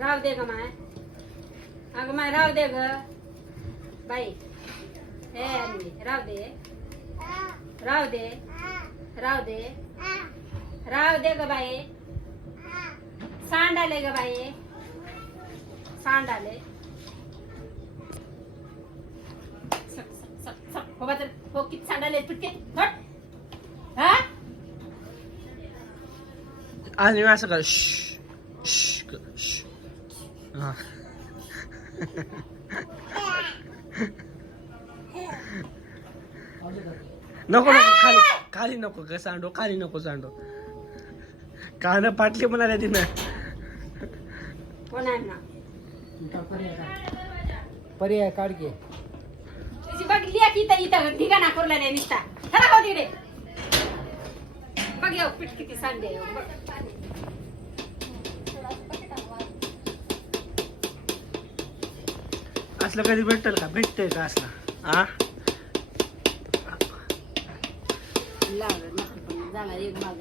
राव दे ग माय. अगं माय राव दे ग बाई. हे अन्वी, राव दे. राव दे. राव दे. राव दे ग बाई. सांड आले ग बाई. सांड आले. हो तर हो किती सांड आले पिटके हट. हा आणि असं कर श्श, श्श, श्श. हा. नको नको खाली खाली नको ग सांडो खाली नको सांडो कान पाटली म्हणाले तिनं कोण आहे ना पर्याय काढ घे. तुझी बघली की इथं ठिकाणा करला नाही निसता चला हो तिकडे बघ येऊ पीठ किती सांडे आहे, बघ. असलं कधी भेटल का भेटतंय का असला आ लागलं नक्की पण झाला एक भाग